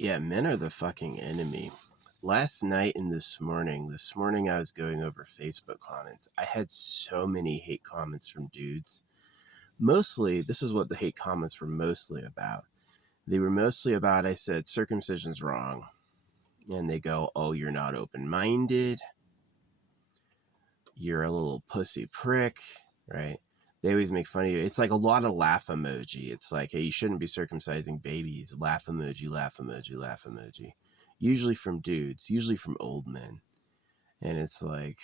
Yeah, men are the fucking enemy. Last night and this morning I was going over Facebook comments. I had so many hate comments from dudes. Mostly, this is what the hate comments were mostly about. They were mostly about, I said, circumcision's wrong. And they go, oh, you're not open-minded. You're a little pussy prick, right? They always make fun of you. It's like a lot of laugh emoji. It's like, hey, you shouldn't be circumcising babies. Laugh emoji, laugh emoji, laugh emoji. Usually from dudes, usually from old men. And it's like,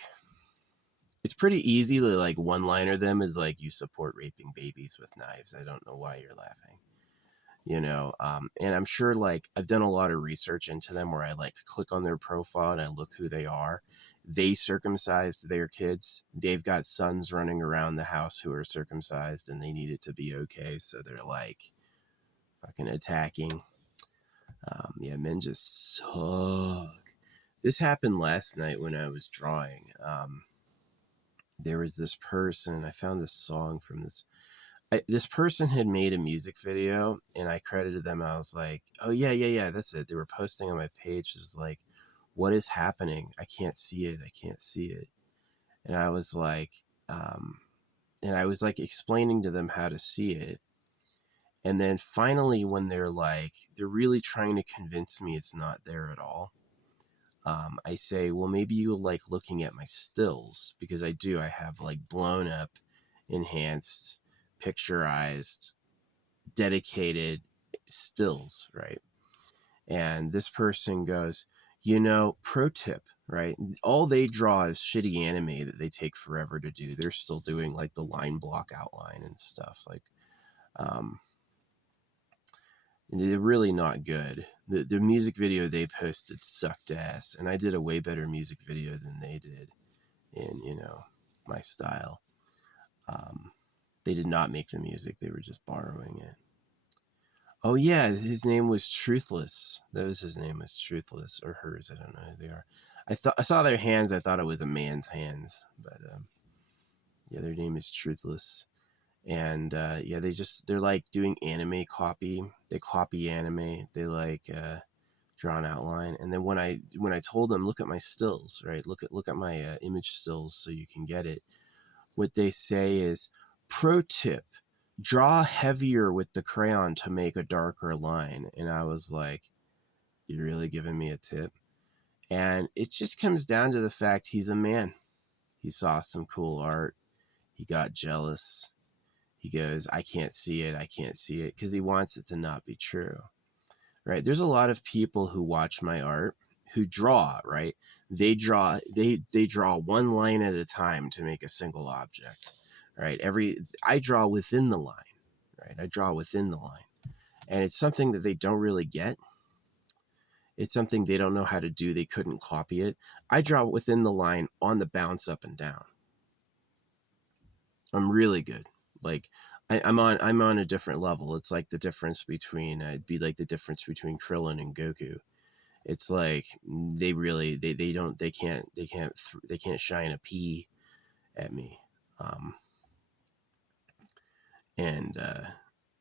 it's pretty easy to like one-liner them is like, you support raping babies with knives. I don't know why you're laughing. And I'm sure like I've done a lot of research into them where I like click on their profile and I look who they are. They circumcised their kids. They've got sons running around the house who are circumcised and they need it to be okay. So they're like fucking attacking. Yeah, men just suck. This happened last night when I was drawing. There was this person, I found this song from this person had made a music video and I credited them. I was like, oh yeah, that's it. They were posting on my page. It was like, what is happening? I can't see it. I can't see it. And I was like, explaining to them how to see it. And then finally, when they're really trying to convince me it's not there at all. I say, well, maybe you like looking at my stills, because I have like blown up, enhanced, picturized, dedicated stills, right? And this person goes, pro tip, right? All they draw is shitty anime that they take forever to do. They're still doing like the line block outline and stuff. Like, they're really not good. The music video they posted sucked ass, and I did a way better music video than they did in, my style. They did not make the music. They were just borrowing it. Oh yeah, his name was Truthless. That was his name, was Truthless, or hers. I don't know who they are. I saw their hands. I thought it was a man's hands, but yeah, their name is Truthless. And yeah, they're like doing anime copy. They copy anime. They like draw an outline. And then when I told them, look at my stills, right? Look at my image stills so you can get it. What they say is, pro tip, draw heavier with the crayon to make a darker line. And I was like, you're really giving me a tip? And it just comes down to the fact he's a man. He saw some cool art. He got jealous. He goes, I can't see it. I can't see it, because he wants it to not be true, right? There's a lot of people who watch my art who draw, right? They draw one line at a time to make a single object, right? I draw within the line, right? I draw within the line. And it's something that they don't really get. It's something they don't know how to do. They couldn't copy it. I draw within the line on the bounce up and down. I'm really good. Like, I'm on a different level. It's like the difference between, it'd be like the difference between Krillin and Goku. It's like they can't shine a pea at me. And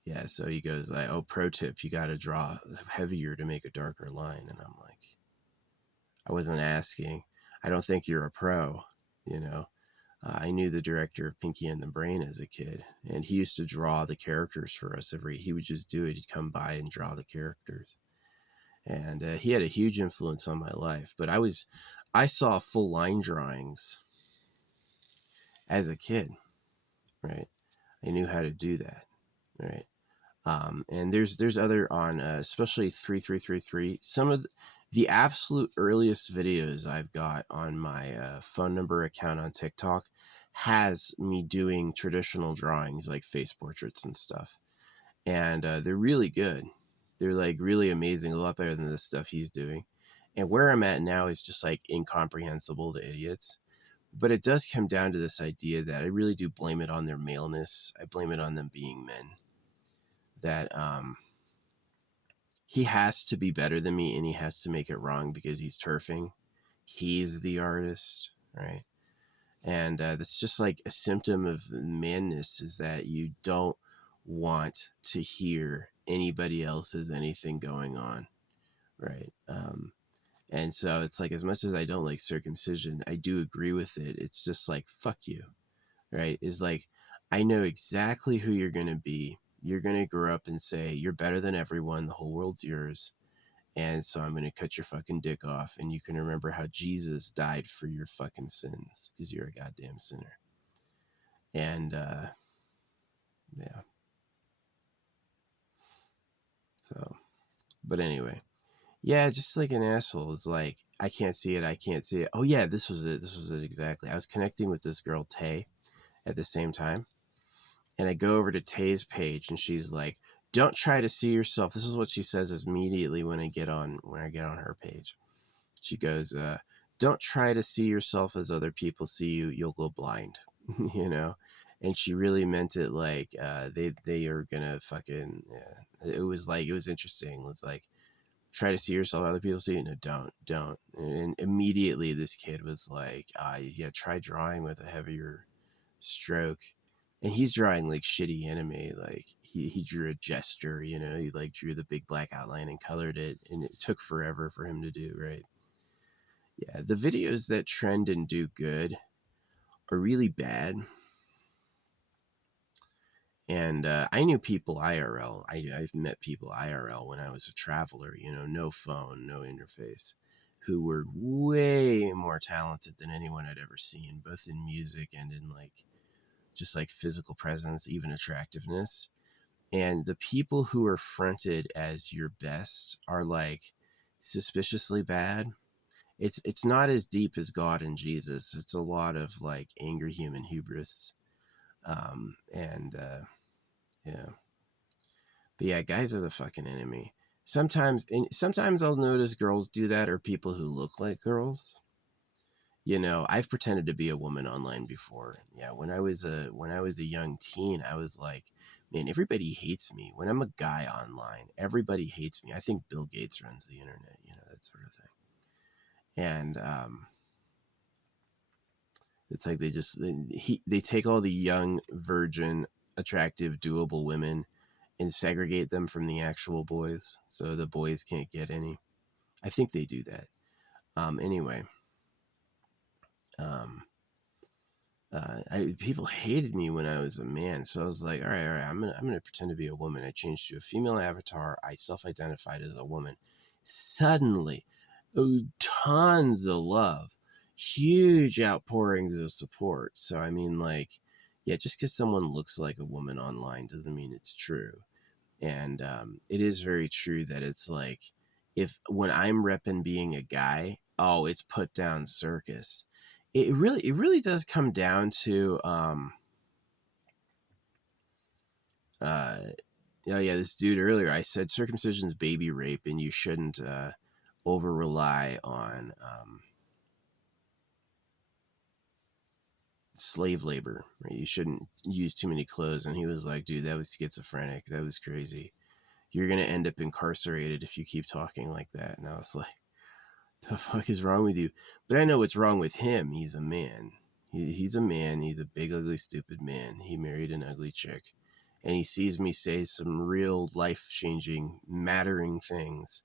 yeah, so he goes like, oh, pro tip, you got to draw heavier to make a darker line. And I'm like, I wasn't asking. I don't think you're a pro, you know. I knew the director of Pinky and the Brain as a kid, and he used to draw the characters for us. He would just do it. He'd come by and draw the characters. And he had a huge influence on my life. But I saw full line drawings as a kid, right? I knew how to do that, right? And there's other on, especially 3333. Some of the absolute earliest videos I've got on my phone number account on TikTok has me doing traditional drawings like face portraits and stuff. And they're really good. They're like really amazing, a lot better than the stuff he's doing. And where I'm at now is just like incomprehensible to idiots. But it does come down to this idea that I really do blame it on their maleness. I blame it on them being men. That he has to be better than me, and he has to make it wrong because he's turfing. He's the artist, right? And that's just like a symptom of manness, is that you don't want to hear anybody else's anything going on, right? And so it's like, as much as I don't like circumcision, I do agree with it. It's just like, fuck you, right? Is like, I know exactly who you're going to be. You're going to grow up and say, you're better than everyone. The whole world's yours. And so I'm going to cut your fucking dick off. And you can remember how Jesus died for your fucking sins because you're a goddamn sinner. And, yeah. So, but anyway, yeah, just like an asshole is like, I can't see it. I can't see it. Oh yeah, this was it. This was it exactly. I was connecting with this girl, Tay, at the same time. And I go over to Tay's page and she's like, don't try to see yourself. This is what she says immediately when I get on her page. She goes, don't try to see yourself as other people see you. You'll go blind, you know? And she really meant it like, they are gonna fucking, yeah. It was like, it was interesting. It was like, try to see yourself, other people see you. No, don't. And immediately this kid was like, yeah, try drawing with a heavier stroke. And he's drawing like shitty anime. Like he drew a gesture, you know, he like drew the big black outline and colored it. And it took forever for him to do, right? Yeah, the videos that trend and do good are really bad. And I knew people IRL. I've met people IRL when I was a traveler, you know, no phone, no interface, who were way more talented than anyone I'd ever seen, both in music and in like just like physical presence, even attractiveness. And the people who are fronted as your best are like suspiciously bad. It's not as deep as God and Jesus. It's a lot of like angry human hubris. And yeah. But yeah, guys are the fucking enemy. Sometimes I'll notice girls do that, or people who look like girls. You know, I've pretended to be a woman online before. Yeah, when I was a young teen, I was like, man, everybody hates me. When I'm a guy online, everybody hates me. I think Bill Gates runs the internet, you know, that sort of thing. And it's like they take all the young, virgin, attractive, doable women and segregate them from the actual boys, so the boys can't get any. I think they do that. Anyway, um, people hated me when I was a man, so I was like, all right, I'm gonna pretend to be a woman. I changed to a female avatar. I self-identified as a woman. Suddenly, oh, tons of love, huge outpourings of support. So I mean, like, yeah, just because someone looks like a woman online doesn't mean it's true. And it is very true that it's like, if when I'm repping being a guy, oh, it's put down circus. It really does come down to uh oh yeah, this dude earlier, I said circumcision is baby rape and you shouldn't over rely on slave labor, right? You shouldn't use too many clothes. And he was like, dude, that was schizophrenic, that was crazy, you're gonna end up incarcerated if you keep talking like that. And I was like, the fuck is wrong with you? But I know what's wrong with him. He's a man. He's a man. He's a big, ugly, stupid man. He married an ugly chick. And he sees me say some real life changing, mattering things.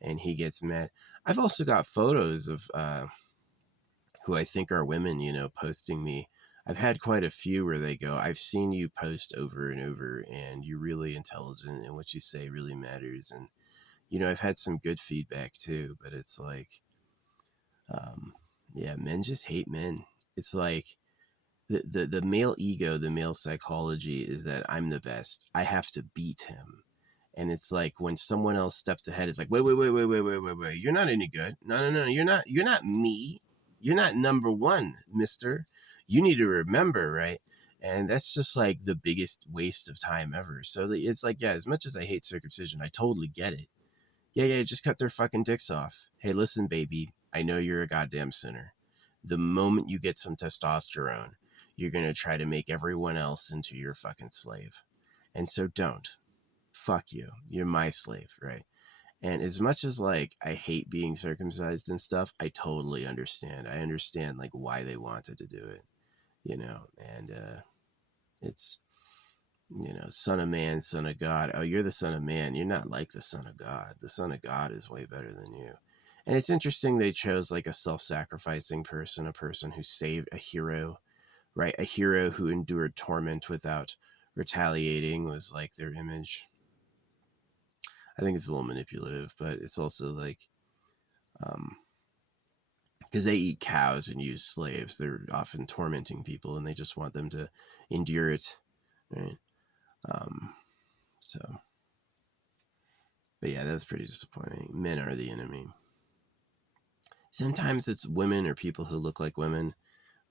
And he gets mad. I've also got photos of who I think are women, you know, posting me. I've had quite a few where they go, I've seen you post over and over, and you're really intelligent, and what you say really matters. And, you know, I've had some good feedback too, but it's like, um, yeah, men just hate men. It's like the male ego, the male psychology is that I'm the best. I have to beat him. And it's like when someone else steps ahead, it's like, wait. You're not any good. No. You're not me. You're not number one, mister. You need to remember, right? And that's just like the biggest waste of time ever. So it's like, yeah, as much as I hate circumcision, I totally get it. Yeah, just cut their fucking dicks off. Hey, listen, baby, I know you're a goddamn sinner. The moment you get some testosterone, you're going to try to make everyone else into your fucking slave. And so don't. Fuck you. You're my slave, right? And as much as like I hate being circumcised and stuff, I totally understand. I understand like why they wanted to do it, you know, and it's You know, son of man, son of God. Oh, you're the son of man. You're not like the son of God. The son of God is way better than you. And it's interesting they chose like a self-sacrificing person, a person who saved, a hero, right? A hero who endured torment without retaliating was like their image. I think it's a little manipulative, but it's also like, because they eat cows and use slaves, they're often tormenting people, and they just want them to endure it, right? Um, so, but yeah, that's pretty disappointing. Men are the enemy. Sometimes it's women or people who look like women,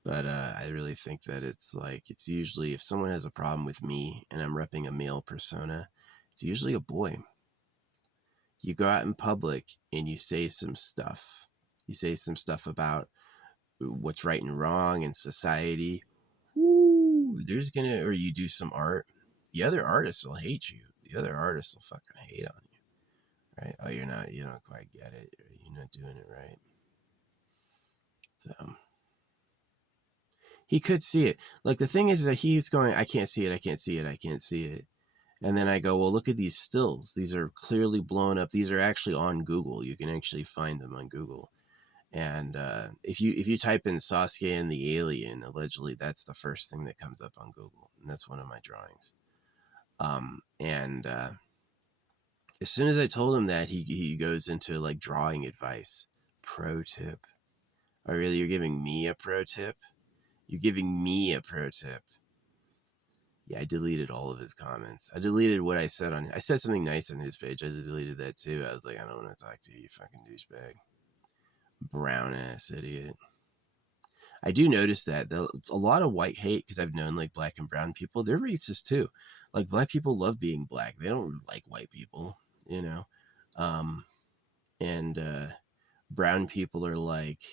but I really think that it's like, it's usually if someone has a problem with me and I'm repping a male persona, it's usually a boy. You go out in public and you say some stuff. You say some stuff about what's right and wrong in society. Woo, there's gonna, or you do some art. The other artists will hate you. The other artists will fucking hate on you, right? Oh, you don't quite get it. You're not doing it right. So he could see it. Like the thing is that he's going, I can't see it. I can't see it. I can't see it. And then I go, well, look at these stills. These are clearly blown up. These are actually on Google. You can actually find them on Google. And if you type in Sasuke and the alien, allegedly that's the first thing that comes up on Google, and that's one of my drawings. And as soon as I told him that, he goes into like drawing advice. Pro tip. Oh, really? You're giving me a pro tip? You're giving me a pro tip. Yeah, I deleted all of his comments. I deleted what I said on. I said something nice on his page. I deleted that too. I was like, I don't want to talk to you, you fucking douchebag, brown ass idiot. I do notice that a lot of white hate, because I've known like black and brown people, they're racist too. Like black people love being black. They don't like white people, you know. Um, and brown people are like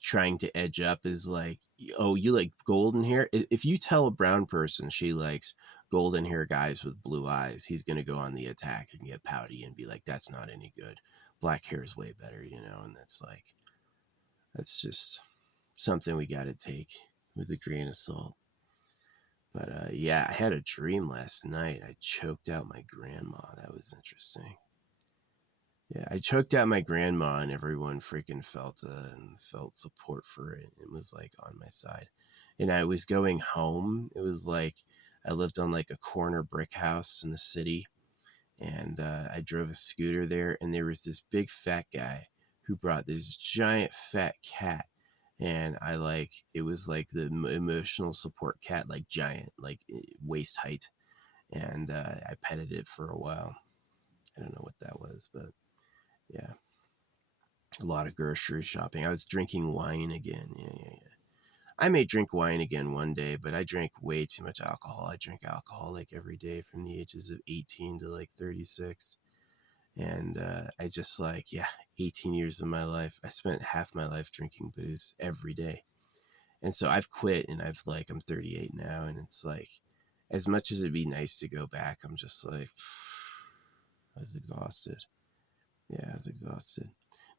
trying to edge up is like, oh, you like golden hair? If you tell a brown person she likes golden hair guys with blue eyes, he's going to go on the attack and get pouty and be like, that's not any good. Black hair is way better, you know? And that's like, that's just something we got to take with a grain of salt. But yeah, I had a dream last night. I choked out my grandma. That was interesting. Yeah, I choked out my grandma, and everyone freaking felt support for it. It was like on my side. And I was going home. It was like I lived on like a corner brick house in the city, and I drove a scooter there, and there was this big fat guy who brought this giant fat cat, and I like, it was like the emotional support cat, like giant, like waist height, and I petted it for a while. I don't know what that was, but yeah, a lot of grocery shopping. I was drinking wine again. Yeah. I may drink wine again one day, but I drank way too much alcohol. I drank alcohol like every day from the ages of 18 to like 36. And I just like, yeah, 18 years of my life, I spent half my life drinking booze every day. And so I've quit, and I'm 38 now. And it's like, as much as it'd be nice to go back, I'm just like, I was exhausted. Yeah, I was exhausted.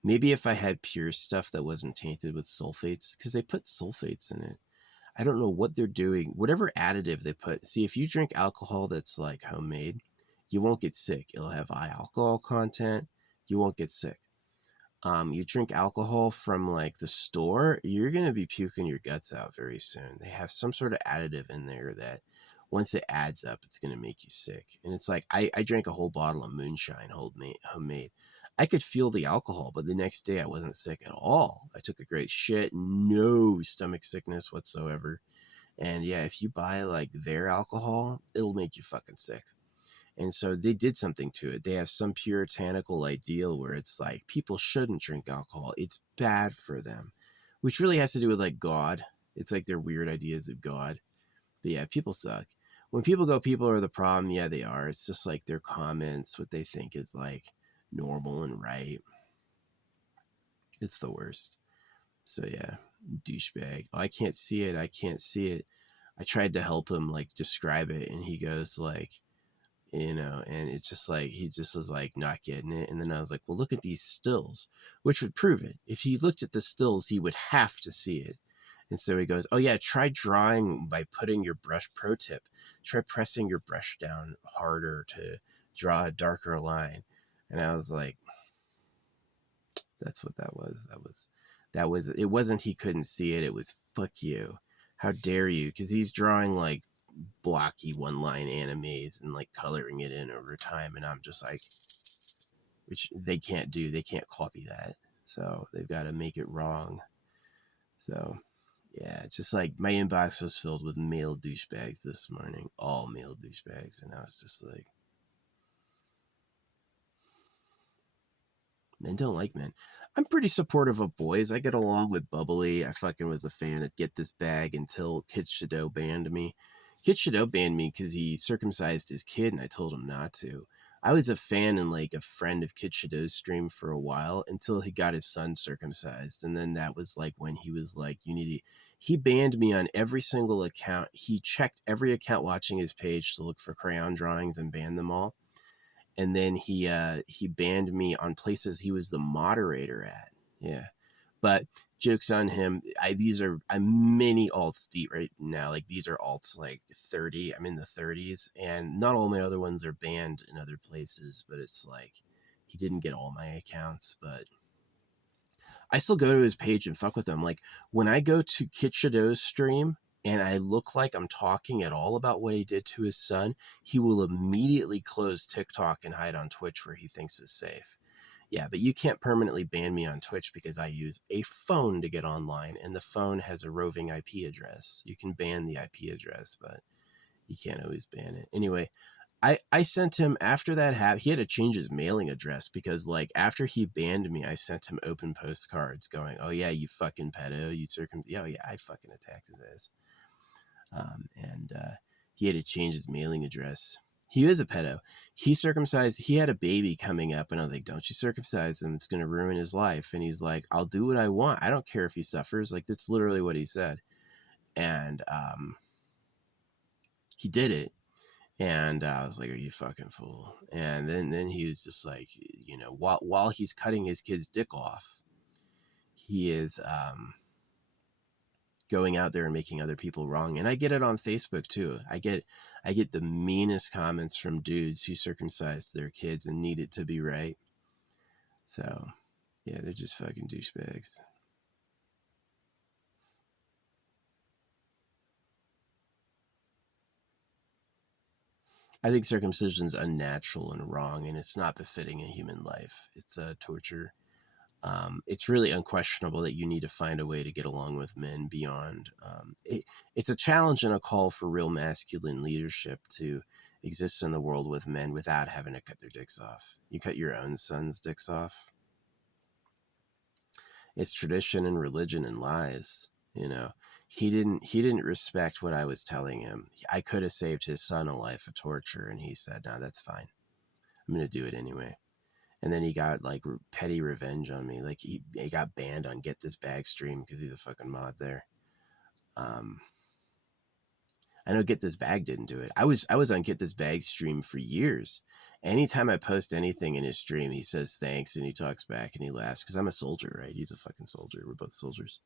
Maybe if I had pure stuff that wasn't tainted with sulfates, because they put sulfates in it. I don't know what they're doing. Whatever additive they put. See, if you drink alcohol that's like homemade, you won't get sick. It'll have high alcohol content. You won't get sick. You drink alcohol from like the store, you're going to be puking your guts out very soon. They have some sort of additive in there that once it adds up, it's going to make you sick. And it's like, I drank a whole bottle of moonshine homemade. I could feel the alcohol, but the next day I wasn't sick at all. I took a great shit, no stomach sickness whatsoever. And yeah, if you buy like their alcohol, it'll make you fucking sick. And so they did something to it. They have some puritanical ideal where it's like people shouldn't drink alcohol. It's bad for them, which really has to do with like God. It's like their weird ideas of God. But yeah, people suck. When people go, people are the problem. Yeah, they are. It's just like their comments, what they think is like normal and right. It's the worst. So yeah, douchebag. Oh, I can't see it. I can't see it. I tried to help him like describe it, and he goes like, and it's just like, he just was like not getting it. And then I was like, well, look at these stills, which would prove it. If he looked at the stills, he would have to see it. And so he goes, oh yeah, try drawing by putting your brush, pro tip, try pressing your brush down harder to draw a darker line. And I was like, that's what that was. It wasn't he couldn't see it. It was fuck you. How dare you? Because he's drawing like blocky one line animes and like coloring it in over time. And I'm just like, which they can't do. They can't copy that. So they've got to make it wrong. So yeah, just like my inbox was filled with male douchebags this morning, all male douchebags. And I was just like, men don't like men. I'm pretty supportive of boys. I get along with Bubbly. I fucking was a fan of Get This Bag until Kid Shadow banned me. Kid Shadow banned me because he circumcised his kid and I told him not to. I was a fan and like a friend of Kid Shadow's stream for a while until he got his son circumcised. And then that was like when he was like, you need to... He banned me on every single account. He checked every account watching his page to look for crayon drawings and banned them all. And then he banned me on places he was the moderator at. Yeah. But joke's on him. I'm mini alts deep right now. Like these are alts like 30. I'm in the 30s, and not all my other ones are banned in other places, but it's like he didn't get all my accounts, but I still go to his page and fuck with him. Like when I go to Kid Shadow's stream and I look like I'm talking at all about what he did to his son, he will immediately close TikTok and hide on Twitch where he thinks is safe. Yeah, but you can't permanently ban me on Twitch because I use a phone to get online, and the phone has a roving IP address. You can ban the IP address, but you can't always ban it. Anyway, I sent him, after that happened, he had to change his mailing address because like after he banned me, I sent him open postcards going, oh yeah, you fucking pedo, you oh yeah, I fucking attacked his ass. And he had to change his mailing address. He is a pedo. He circumcised, he had a baby coming up, and I was like, don't you circumcise him, it's going to ruin his life. And he's like, I'll do what I want, I don't care if he suffers. Like that's literally what he said. And he did it. And I was like, are you fucking fool? And then he was just like, you know, while he's cutting his kid's dick off, he is going out there and making other people wrong. And I get it on Facebook too. I get the meanest comments from dudes who circumcised their kids and need it to be right. So yeah, they're just fucking douchebags. I think circumcision's unnatural and wrong, and it's not befitting a human life. It's a torture. It's really unquestionable that you need to find a way to get along with men beyond. It's a challenge and a call for real masculine leadership to exist in the world with men without having to cut their dicks off. You cut your own son's dicks off. It's tradition and religion and lies, you know. He didn't respect what I was telling him. I could have saved his son a life of torture, and he said, no, that's fine, I'm gonna do it anyway. And then he got like petty revenge on me. Like he got banned on Get This Bag stream because he's a fucking mod there. I know Get This Bag didn't do it. I was on Get This Bag stream for years. Anytime I post anything in his stream, he says thanks and he talks back and he laughs because I'm a soldier, right? He's a fucking soldier. We're both soldiers.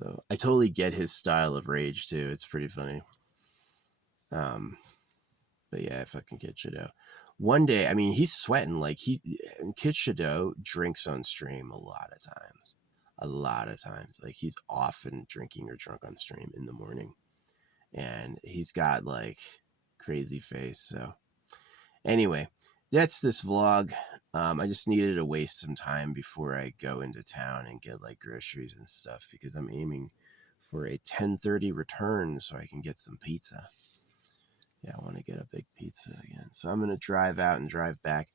So I totally get his style of rage too. It's pretty funny. But yeah, I fucking Kid Shadow. One day, I mean, he's sweating like Kid Shadow drinks on stream a lot of times. A lot of times. Like he's often drinking or drunk on stream in the morning. And he's got like crazy face. So anyway, that's this vlog. I just needed to waste some time before I go into town and get like groceries and stuff because I'm aiming for a 10:30 return so I can get some pizza. Yeah, I want to get a big pizza again. So I'm going to drive out and drive back.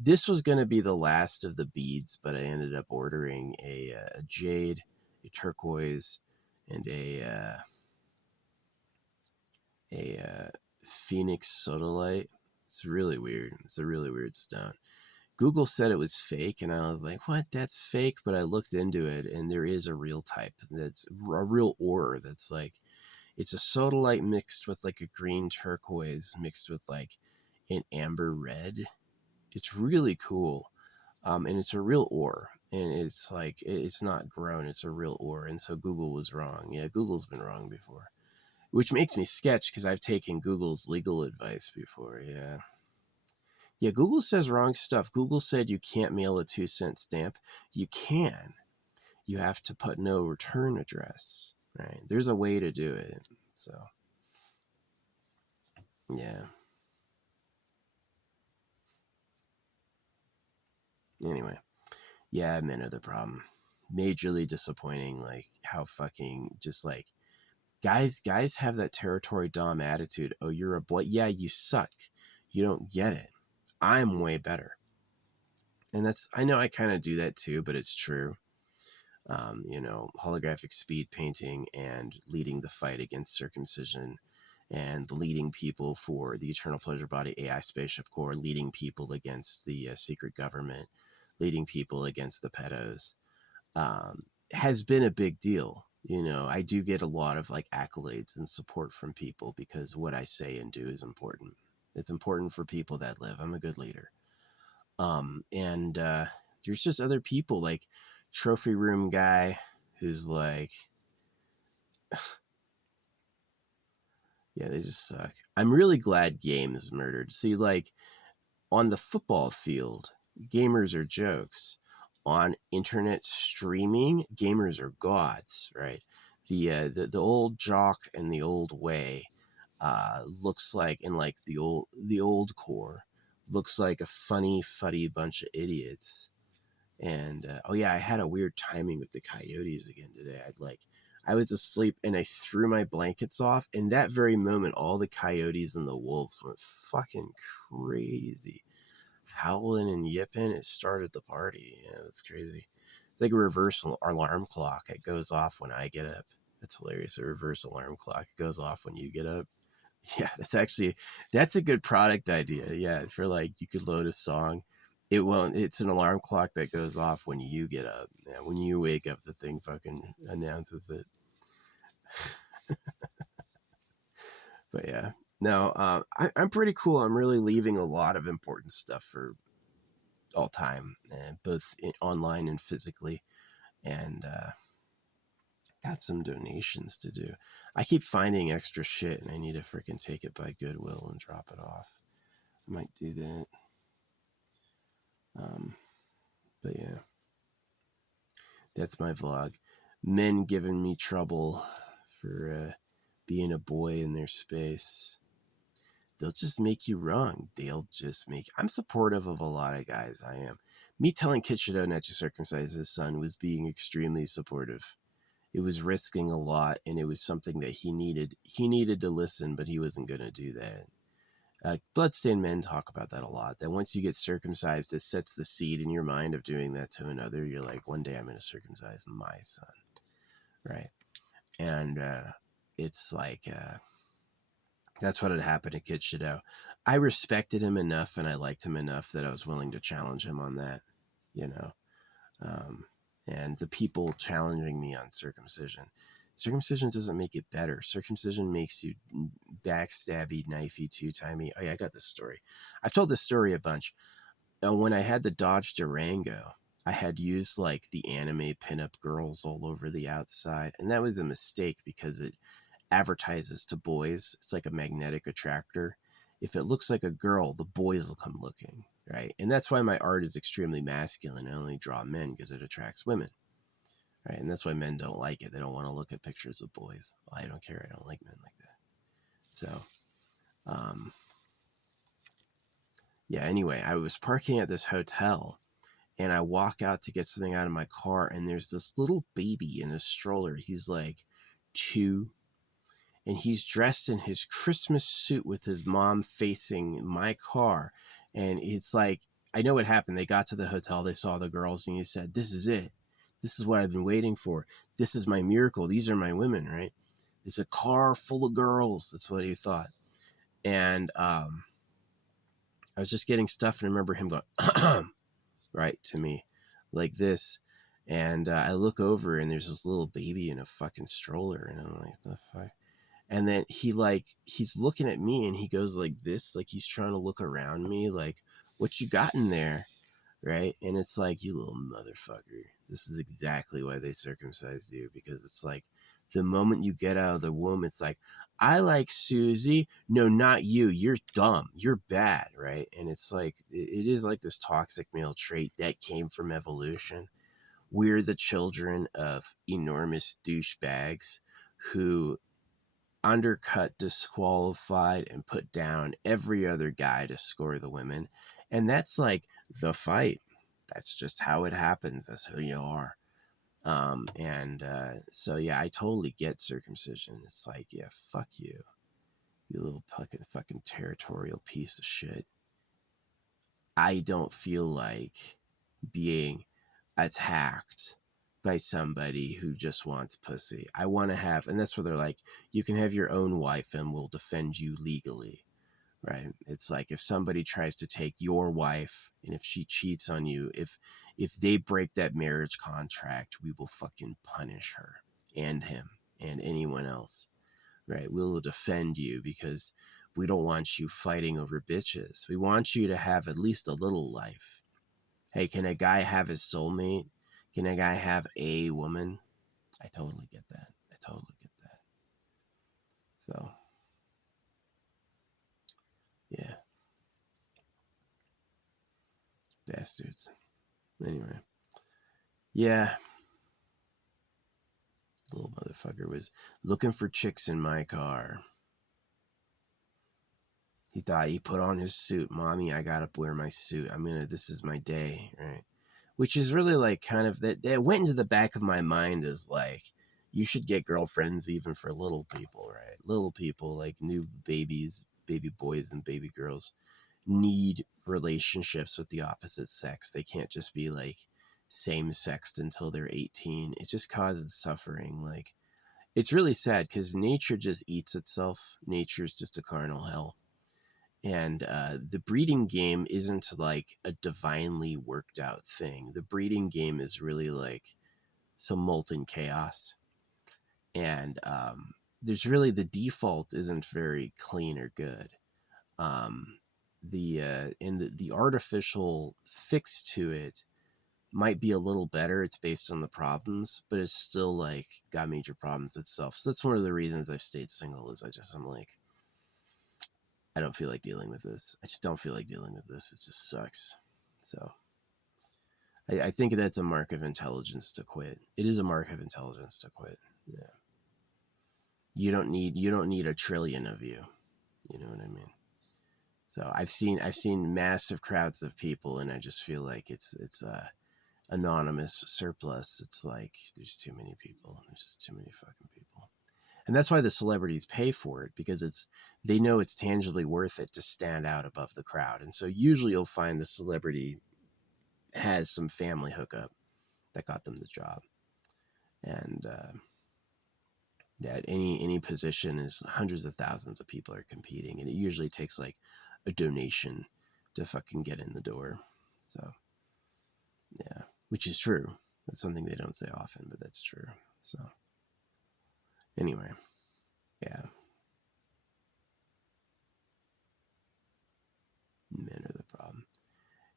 This was going to be the last of the beads, but I ended up ordering a jade, a turquoise, and a phoenix sodalite. It's really weird. It's a really weird stone. Google said it was fake, and I was like, what? That's fake? But I looked into it, and there is a real type that's a real ore that's like, it's a sodalite mixed with like a green turquoise mixed with like an amber red. It's really cool. And it's a real ore. and it's like it's not grown, it's a real ore. And so Google was wrong. Yeah, Google's been wrong before, which makes me sketch because I've taken Google's legal advice before. Yeah, Google says wrong stuff. Google said you can't mail a 2-cent stamp. You can. You have to put no return address, right? There's a way to do it. So yeah, anyway, yeah, men are the problem. Majorly disappointing, like how fucking just like guys have that territory dom attitude. Oh, you're a boy. Yeah, you suck. You don't get it. I'm way better. And that's, I know I kind of do that too, but it's true. Holographic speed painting and leading the fight against circumcision and leading people for the Eternal Pleasure Body AI Spaceship Corps, leading people against the secret government, leading people against the pedos, has been a big deal. I do get a lot of like accolades and support from people because what I say and do is important. It's important for people that live. I'm a good leader. And there's just other people like Trophy Room Guy who's like, yeah, they just suck. I'm really glad Game is murdered. See, like on the football field, gamers are jokes. On internet streaming, gamers are gods, right? The old jock and the old way looks like, in like the old core, looks like a funny fuddy bunch of idiots. And oh yeah, I had a weird timing with the coyotes again today. I was asleep and I threw my blankets off, and that very moment all the coyotes and the wolves went fucking crazy, howling and yipping. It started the party. Yeah, it's crazy. It's like a reverse alarm clock. It goes off when I get up. That's hilarious. A reverse alarm clock. It goes off when you get up. Yeah, that's a good product idea. Yeah, for like you could load a song. It's an alarm clock that goes off when you get up. Yeah, when you wake up, the thing fucking announces it. But yeah, no, I'm pretty cool. I'm really leaving a lot of important stuff for all time, both online and physically. And got some donations to do. I keep finding extra shit and I need to freaking take it by Goodwill and drop it off. I might do that. But yeah, that's my vlog. Men giving me trouble for being a boy in their space. They'll just make you wrong. I'm supportive of a lot of guys. I am. Me telling Kid Shadow not to circumcise his son was being extremely supportive. It was risking a lot, and it was something that he needed. He needed to listen, but he wasn't going to do that. Bloodstained Men talk about that a lot, that once you get circumcised, it sets the seed in your mind of doing that to another. You're like, one day I'm going to circumcise my son, right? And it's like, that's what had happened to Kid Shadow. I respected him enough and I liked him enough that I was willing to challenge him on that, you know. And the people challenging me on circumcision. Circumcision doesn't make it better. Circumcision makes you backstabby, knifey, two-timey. Oh yeah, I got this story. I've told this story a bunch. When I had the Dodge Durango, I had used like the anime pinup girls all over the outside. And that was a mistake because it advertises to boys. It's like a magnetic attractor. If it looks like a girl, the boys will come looking, right? And that's why my art is extremely masculine. I only draw men because it attracts women. Right, and that's why men don't like it. They don't want to look at pictures of boys. Well, I don't care. I don't like men like that. So, yeah, anyway, I was parking at this hotel and I walk out to get something out of my car, and there's this little baby in a stroller. He's like 2, and he's dressed in his Christmas suit with his mom facing my car. And it's like, I know what happened. They got to the hotel, they saw the girls, and he said, "This is it. This is what I've been waiting for. This is my miracle. These are my women," right? It's a car full of girls. That's what he thought. And I was just getting stuff, and I remember him going, right to me like this. And I look over, and there's this little baby in a fucking stroller. And I'm like, the fuck? And then he's looking at me, and he goes like this, like he's trying to look around me, like, "What you got in there?" right? And it's like, you little motherfucker. This is exactly why they circumcised you, because it's like the moment you get out of the womb, it's like, I like Susie. No, not you. You're dumb. You're bad, right? And it's like, it is like this toxic male trait that came from evolution. We're the children of enormous douchebags who undercut, disqualified, and put down every other guy to score the women. And that's like the fight. That's just how it happens. That's who you are. So yeah, I totally get circumcision. It's like, yeah, fuck you, you little fucking territorial piece of shit. I don't feel like being attacked by somebody who just wants pussy. I want to have, and that's where they're like, you can have your own wife and we'll defend you legally, right? It's like if somebody tries to take your wife and if she cheats on you, if they break that marriage contract, we will fucking punish her and him and anyone else, right? We'll defend you because we don't want you fighting over bitches. We want you to have at least a little life. Hey, can a guy have his soulmate? Can a guy have a woman? I totally get that. I totally get that. So, yeah, bastards. Anyway, yeah, little motherfucker was looking for chicks in my car. He thought he put on his suit. Mommy, I gotta wear my suit. This is my day, right? Which is really like kind of, that went into the back of my mind as like, you should get girlfriends even for little people, right? Little people, like new babies, baby boys and baby girls, need relationships with the opposite sex. They can't just be like same sexed until they're 18. It just causes suffering. Like, it's really sad because nature just eats itself. Nature's just a carnal hell. And the breeding game isn't like a divinely worked out thing. The breeding game is really like some molten chaos. And there's really, the default isn't very clean or good. Um, the artificial fix to it might be a little better. It's based on the problems, but it's still like got major problems itself. So that's one of the reasons I've stayed single, is I'm like, I don't feel like dealing with this. I just don't feel like dealing with this. It just sucks. So I think that's a mark of intelligence to quit. It is a mark of intelligence to quit. Yeah. You don't need a trillion of you. You know what I mean? So I've seen massive crowds of people, and I just feel like it's a anonymous surplus. It's like there's too many people. There's too many fucking people. And that's why the celebrities pay for it, because they know it's tangibly worth it to stand out above the crowd. And so usually you'll find the celebrity has some family hookup that got them the job, and that any position is hundreds of thousands of people are competing, and it usually takes like a donation to fucking get in the door. So yeah, which is true. That's something they don't say often, but that's true. So anyway, yeah. Men are the problem.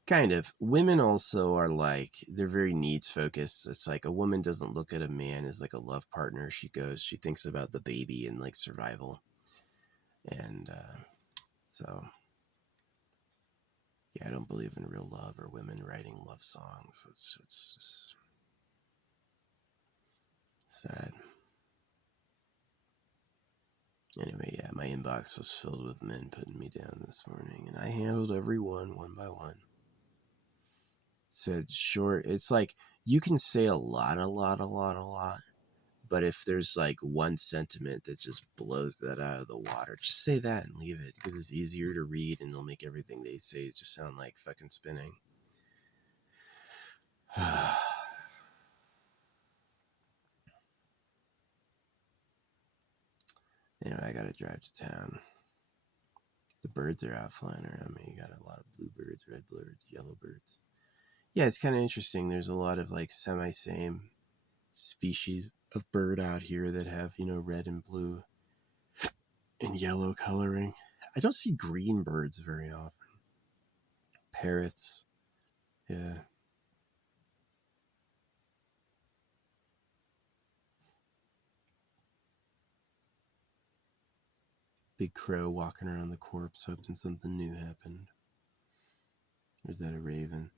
Kind of. Women also are like, they're very needs focused. It's like a woman doesn't look at a man as like a love partner. She thinks about the baby and like survival. And so, yeah, I don't believe in real love or women writing love songs. It's just sad. Anyway, yeah, my inbox was filled with men putting me down this morning, and I handled every one by one. Said short. It's like you can say a lot, but if there's like one sentiment that just blows that out of the water, just say that and leave it, because it's easier to read and it'll make everything they say just sound like fucking spinning. Anyway, I gotta drive to town. The birds are out flying around me. You got a lot of bluebirds, red birds, yellow birds. Yeah, it's kind of interesting. There's a lot of like semi-same species of bird out here that have, red and blue and yellow coloring. I don't see green birds very often. Parrots Yeah. Big crow walking around the corpse hoping something new happened. Or is that a raven?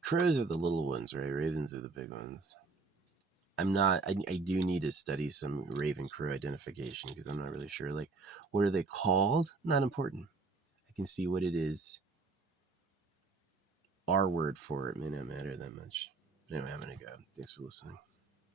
Crows are the little ones, right? Ravens are the big ones. I do need to study some raven crow identification because I'm not really sure. Like, what are they called? Not important. I can see what it is. Our word for it may not matter that much. But anyway, I'm going to go. Thanks for listening.